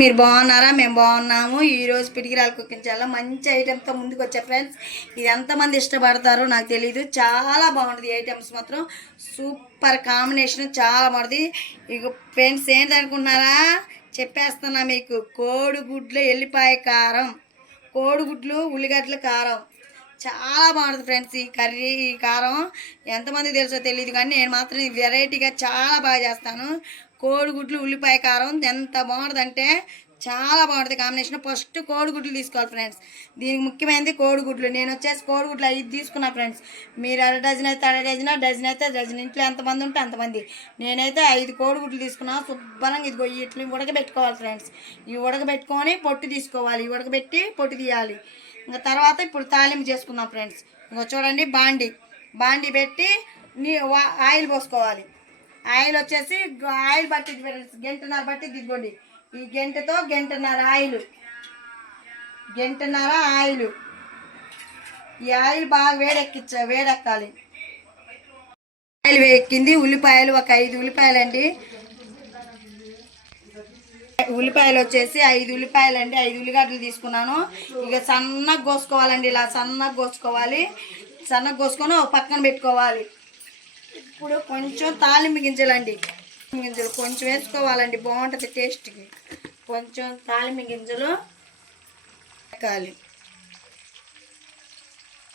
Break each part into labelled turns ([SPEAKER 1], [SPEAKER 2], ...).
[SPEAKER 1] మీరు బాగున్నారా? మేము బాగున్నాము. ఈరోజు పిటికిరాల కుకింగ్ చాలా మంచి ఐటెంతో ముందుకు వచ్చా ఫ్రెండ్స్. ఇది ఎంతమంది ఇష్టపడతారో నాకు తెలియదు చాలా బాగుంటుంది ఐటమ్స్ మాత్రం. సూపర్ కాంబినేషన్ చాలా బాగుంటుంది. ఇక ఫ్రెండ్స్ ఏంటనుకున్నారా చెప్పేస్తున్నా మీకు. కోడిగుడ్లు ఎల్లిపాయ కారం. కోడిగుడ్లు ఉల్లిగడ్డల కారం. చాలా బాగుంటుంది ఫ్రెండ్స్ ఈ కర్రీ ఈ కారం. ఎంతమంది తెలుసో తెలియదు కానీ నేను మాత్రం వెరైటీగా చాలా బాగా చేస్తాను. కోడిగుడ్లు ఉల్లిపాయ కారం ఎంత బాగుంటుందంటే చాలా బాగుంటుంది కాంబినేషన్. ఫస్ట్ కోడిగుడ్లు తీసుకోవాలి ఫ్రెండ్స్. దీనికి ముఖ్యమైనది కోడిగుడ్లు. నేను వచ్చేసి కోడిగుడ్లు అయితే తీసుకున్నా ఫ్రెండ్స్. మీరు అర డజన్ అయితే అర డజన్ డజన్ అయితే డజన్. ఇంట్లో ఎంతమంది ఉంటే అంతమంది నేనైతే ఐదు కోడిగుడ్లు తీసుకున్నా. శుభ్రంగా ఇదిగో ఇట్లా ఉడకబెట్టుకోవాలి ఫ్రెండ్స్. ఇవి ఉడకబెట్టుకొని పొట్టు తీసుకోవాలి. ఇవి ఉడకబెట్టి పొట్టు తీయాలి. ఇంకా తర్వాత ఇప్పుడు తాలింపు చేసుకుందాం ఫ్రెండ్స్. ఇంకో చూడండి బాండి. బాండి పెట్టి నీ ఆయిల్ పోసుకోవాలి. ఆయిల్ వచ్చేసి ఆయిల్ బట్టి ఫ్రెండ్స్ గంటన్నర బట్టి దిగోండి. ఈ గంటతో గంటన్నర ఆయిల్. గంటన్నర ఆయిల్. ఈ ఆయిల్ బాగా వేడెక్కించ వేడెక్కాలి. ఆయిల్ వేడెక్కింది. ఉల్లిపాయలు ఒక ఐదు ఉల్లిపాయలు అండి ఉల్లిపాయలు వచ్చేసి ఐదు ఉల్లిపాయలు అండి ఐదు ఉల్లిగడ్డలు తీసుకున్నాను. ఇక సన్నగా కోసుకోవాలండి. ఇలా సన్నగా కోసుకోవాలి. సన్నగా కోసుకొని ఒక పక్కన పెట్టుకోవాలి. ఇప్పుడు కొంచెం తాలింపు గింజలండి. గింజలు కొంచెం వేసుకోవాలండి బాగుంటుంది టేస్ట్కి కొంచెం తాలింపు గింజలు ఎక్కాలి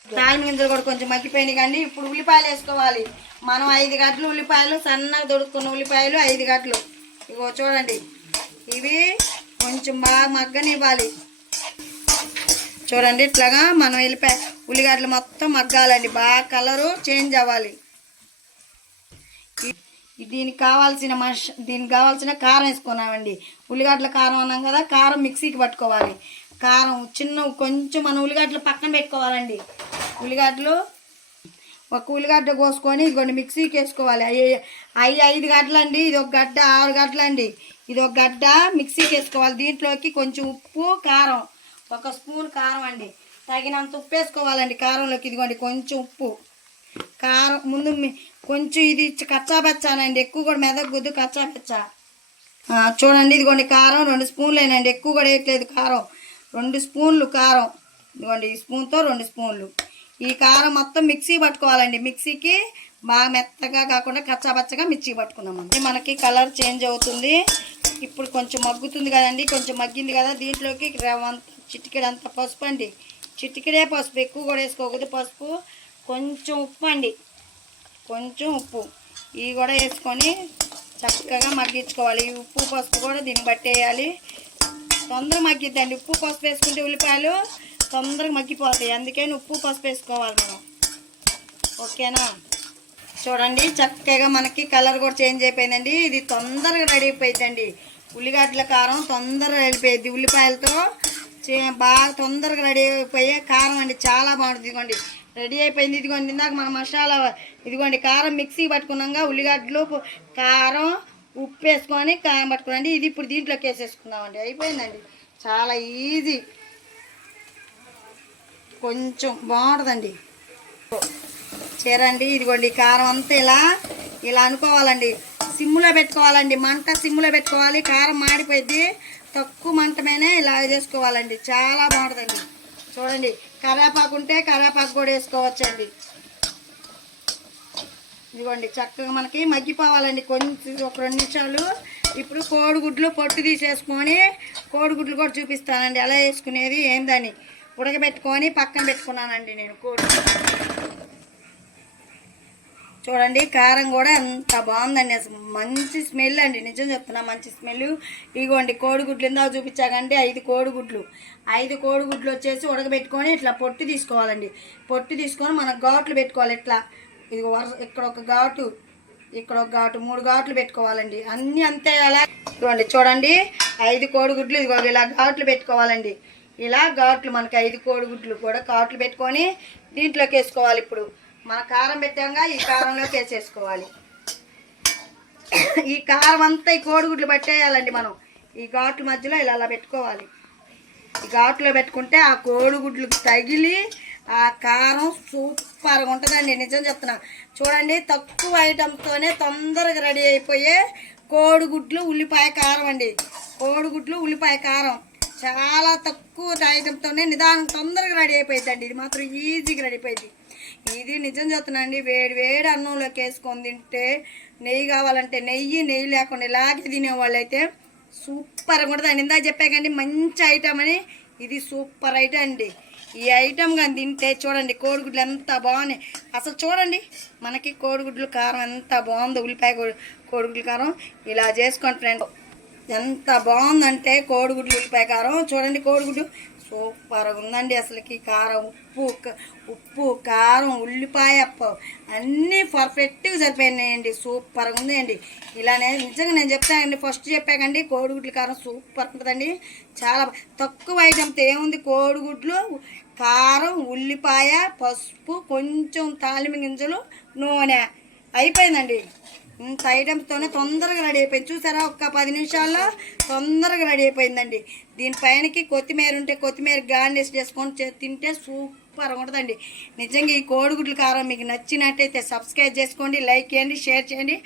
[SPEAKER 1] తాలింపు గింజలు కూడా కొంచెం మగ్గిపోయినాయి కానీ ఇప్పుడు ఉల్లిపాయలు వేసుకోవాలి. మనం ఐదు గంటలు ఉల్లిపాయలు సన్నగా దొడుకున్న ఉల్లిపాయలు ఐదు గంటలు ఇగో చూడండి. ఇవి కొంచెం బాగా మగ్గనివ్వాలి. చూడండి ఇట్లాగా మనం వెళ్ళిపోయి ఉల్లిగడ్డలు మొత్తం మగ్గాలండి. బాగా కలరు చేంజ్ అవ్వాలి. దీనికి కావాల్సిన మష దీనికి కావాల్సిన కారం వేసుకున్నామండి. ఉల్లిగడ్డల కారం అన్నాం కదా కారం మిక్సీకి పట్టుకోవాలి. కారం చిన్న కొంచెం మనం ఉల్లిగడ్డలు పక్కన పెట్టుకోవాలండి. ఉల్లిగడ్డలు ఒక ఉల్లిగడ్డ కోసుకొని ఇదిగోండి మిక్సీకి వేసుకోవాలి. అవి అవి ఐదు గడ్డలండి ఇది ఒక గడ్డ ఆరు గడ్డలండి. ఇది ఒక గడ్డ మిక్సీకి వేసుకోవాలి. దీంట్లోకి కొంచెం ఉప్పు కారం. ఒక స్పూన్ కారం అండి. తగినంత ఉప్పు వేసుకోవాలండి కారంలోకి. ఇదిగోండి కొంచెం ఉప్పు. కారం ముందు కొంచెం ఇది కచ్చాపచ్చానండి ఎక్కువ కూడా మెదగొద్దు కచ్చాబెచ్చా చూడండి ఇదిగోండి కారం రెండు స్పూన్లేనండి. ఎక్కువ కూడా వేయట్లేదు కారం. రెండు స్పూన్లు కారం. ఇదిగోండి ఈ స్పూన్తో రెండు స్పూన్లు. ఈ కారం మొత్తం మిక్సీ పట్టుకోవాలండి. మిక్సీకి బాగా మెత్తగా కాకుండా కచ్చాపచ్చగా మిక్సీ పట్టుకుందామండి. మనకి కలర్ చేంజ్ అవుతుంది. ఇప్పుడు కొంచెం మగ్గుతుంది కదండి. కొంచెం మగ్గింది కదా దీంట్లోకి రవ్వంత చిటికెడంత పసుపు అండి. చిటికెడే పసుపు ఎక్కువ కూడా వేసుకోకూడదు పసుపు. కొంచెం ఉప్పు అండి. కొంచెం ఉప్పు. ఇవి కూడా వేసుకొని చక్కగా మగ్గించుకోవాలి. ఈ ఉప్పు పసుపు కూడా దీన్ని బట్టి వేయాలి. తొందరగా మగ్గిద్దండి. ఉప్పు పసుపు వేసుకుంటే ఉల్లిపాయలు తొందరగా మగ్గిపోతాయి. అందుకని ఉప్పు పసుపు వేసుకోవాలి మనం. ఓకేనా? చూడండి చక్కగా మనకి కలర్ కూడా చేంజ్ అయిపోయిందండి. ఇది తొందరగా రెడీ అయిపోయిందండి ఉల్లిగడ్డల కారం తొందరగా వెళ్ళిపోయింది ఉల్లిపాయలతో చే- బాగా తొందరగా రెడీ అయిపోయే కారం అండి. చాలా బాగుంటుంది ఇదిగోండి. రెడీ అయిపోయింది. ఇదిగోండి ఇందాక మన మసాలా ఇదిగోండి కారం మిక్సీ పట్టుకున్నాక ఉల్లిగడ్డలు కారం ఉప్పు వేసుకొని కారం పట్టుకోండి ఇది ఇప్పుడు దీంట్లోకి వేసేసుకుందామండి. అయిపోయిందండి. చాలా ఈజీ. కొంచెం బాగుంటుందండి. చేరండి ఇదిగోండి కారం అంతా ఇలా ఇలా అనుకోవాలండి. సిమ్లో పెట్టుకోవాలండి. మంట సిమ్లో పెట్టుకోవాలి. కారం మాడిపోయింది తక్కువ మంట ఇలా చేసుకోవాలండి చాలా బాగుంటుందండి. చూడండి కరేపాకు ఉంటే కరేపాకు కూడా వేసుకోవచ్చండి. ఇదిగోండి చక్కగా మనకి మగ్గిపోవాలండి. కొంచెం ఒక రెండు నిమిషాలు. ఇప్పుడు కోడిగుడ్లు పొట్టు తీసేసుకొని కోడిగుడ్లు కూడా చూపిస్తానండి. ఎలా వేసుకునేది ఏందని ఉడకబెట్టుకొని పక్కన పెట్టుకున్నానండి నేను కోడి. చూడండి కారం కూడా ఎంత బాగుందండి. అసలు మంచి స్మెల్ అండి. నిజం చెప్తున్నా మంచి స్మెల్. ఇగోండి కోడిగుడ్లు ఇందా చూపించాకండి ఐదు కోడిగుడ్లు. ఐదు కోడిగుడ్లు వచ్చేసి ఉడకబెట్టుకొని ఇట్లా పొట్టు తీసుకోవాలండి. పొట్టు తీసుకొని మనం ఘాట్లు పెట్టుకోవాలి. ఇట్లా ఇది వరుస ఇక్కడ ఒక ఘాటు ఇక్కడ ఒక ఘాటు మూడు ఘాట్లు పెట్టుకోవాలండి. అన్నీ అంతే అలా. చూడండి చూడండి ఐదు కోడిగుడ్లు ఇదిగో ఇలా ఘాట్లు పెట్టుకోవాలండి. ఇలా ఘాట్లు మనకి ఐదు కోడిగుడ్లు కూడా ఘాట్లు పెట్టుకొని దీంట్లోకి వేసుకోవాలి ఇప్పుడు. మన కారం పెట్టాంగా ఈ కారంలోకి వేసేసుకోవాలి. ఈ కారం అంతా ఈ కోడిగుడ్లు పట్టేయాలండి మనం. ఈ ఘాట్ల మధ్యలో ఇలా అలా పెట్టుకోవాలి. ఈ ఘాట్లో పెట్టుకుంటే ఆ కోడిగుడ్లు తగిలి ఆ కారం సూపర్గా ఉంటుందండి. నిజం చెప్తున్నా. చూడండి తక్కువ ఐటమ్తోనే తొందరగా రెడీ అయిపోయే కోడిగుడ్లు ఉల్లిపాయ కారం అండి. కోడిగుడ్లు ఉల్లిపాయ కారం చాలా తక్కువ ఐటమ్తోనే నిదానం తొందరగా రెడీ అయిపోయిందండి ఇది మాత్రం ఈజీగా రెడీ అయిపోయింది ఇది నిజం చెప్తున్నాండి వేడి వేడి అన్నంలోకి వేసుకొని తింటే నెయ్యి కావాలంటే నెయ్యి నెయ్యి లేకుండా ఇలాగే తినేవాళ్ళు అయితే సూపర్ ఇందా ఇందాక చెప్పాకండి మంచి ఐటమ్ అని. ఇది సూపర్ ఐటమ్ అండి. ఈ ఐటమ్ కానీ తింటే చూడండి కోడిగుడ్లు ఎంత బాగున్నాయి. అసలు చూడండి మనకి కోడిగుడ్లు కారం ఎంత బాగుందో. ఉల్లిపాయ కోడిగుడ్ల కోడిగుడ్లు కారం ఇలా చేసుకోండి ఫ్రెండ్ ఎంత బాగుందంటే కోడిగుడ్లు ఉల్లిపాయ కారం. చూడండి కోడిగుడ్డు సూపర్గా ఉందండి అసలుకి కారం ఉప్పు ఉప్పు కారం ఉల్లిపాయ అన్నీ పర్ఫెక్ట్గా సరిపోయినాయండి. సూపర్గా ఉందండి. ఇలానే నిజంగా నేను చెప్తానండి ఫస్ట్ చెప్పాకండి కోడిగుడ్లు కారం సూపర్ ఉంటుందండి. చాలా తక్కువ ఐటమ్తో ఏముంది? కోడిగుడ్లు కారం ఉల్లిపాయ పసుపు కొంచెం తాలిమి గింజలు నూనె. అయిపోయిందండి. ఇంత ఐటమ్స్తోనే తొందరగా రెడీ అయిపోయింది. చూసారా ఒక్క పది నిమిషాల్లో తొందరగా రెడీ అయిపోయిందండి. దీనిపైనకి కొత్తిమీర ఉంటే కొత్తిమీర గార్నిష్ చేసుకొని తింటే సూపర్ ఉంటుందండి. నిజంగా ఈ కోడిగుడ్ల కారం మీకు నచ్చినట్టయితే సబ్స్క్రైబ్ చేసుకోండి లైక్ చేయండి షేర్ చేయండి.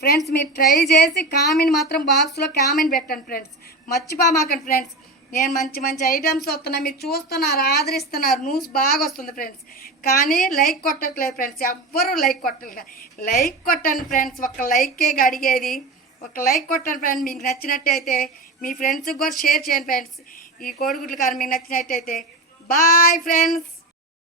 [SPEAKER 1] ఫ్రెండ్స్ మీరు ట్రై చేసి కామెంట్ మాత్రం బాక్స్లో కామెంట్ పెట్టండి ఫ్రెండ్స్ మర్చిపోమాకండి ఫ్రెండ్స్ నేను మంచి మంచి ఐటమ్స్ వస్తున్నా మీరు చూస్తున్నారు ఆదరిస్తున్నారు న్యూస్ బాగా వస్తుంది ఫ్రెండ్స్ కానీ లైక్ కొట్టట్లేదు ఫ్రెండ్స్ ఎవ్వరూ లైక్ కొట్టలేదు లైక్ కొట్టండి ఫ్రెండ్స్ ఒక లైకే అడిగేది? ఒక లైక్ కొట్టండి ఫ్రెండ్స్ మీకు నచ్చినట్టయితే మీ ఫ్రెండ్స్కి కూడా షేర్ చేయండి ఫ్రెండ్స్ ఈ కోడిగుడ్ల కారు మీకు నచ్చినట్టయితే బాయ్ ఫ్రెండ్స్